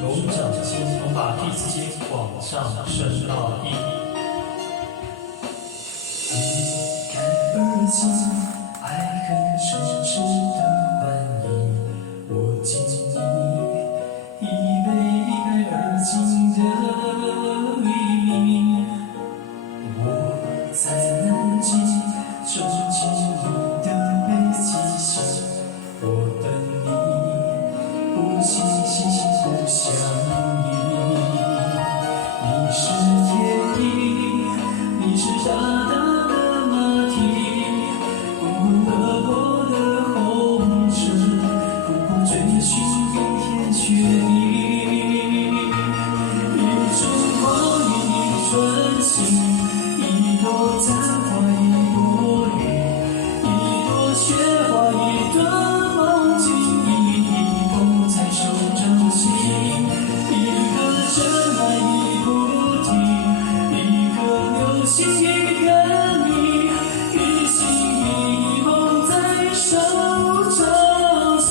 手掌心，我们把第四节往上升到一。一干而尽，爱恨深深的欢迎。我敬你一杯一干而尽的黎明。我在南极收集你的北极星，我等你不息息息不相依。你是天意，你是大大的马蹄，滚滚而过的红尘，苦苦追寻冰天雪地。一春光阴一春心，一朵赞花一朵雨，一朵雪花一段梦境，一捧在手掌心，一颗真爱一菩提，一颗流星一个你，一心一梦在手掌心。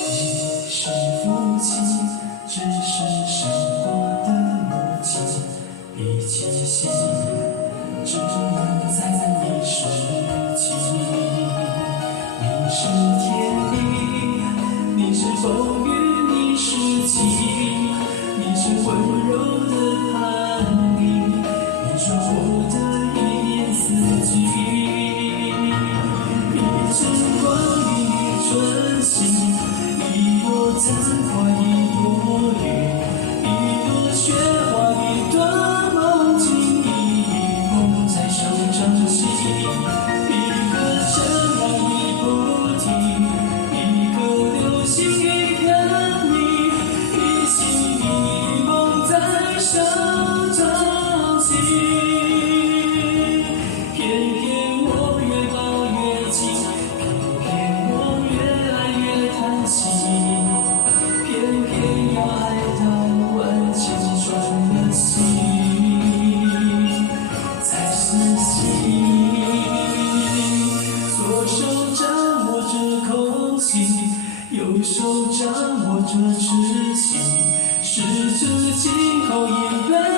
你是夫妻，只是生活的默契，比起心，只能在一时期。你是天地，你是风雨，你是晴，你是温柔的寒冰，你是我的一年四季。一春光阴一春心，一朵赞花一朵雨，一朵雪花一段梦境，一捧在手掌心，一颗真爱一菩提，一颗流星一个你，一心一梦在手掌心。偏偏我越抱越紧，偏偏我越爱越贪心，偏偏要爱到万千双的心才死心。左手掌握着空心，右手掌握着痴心，十指紧扣一杯。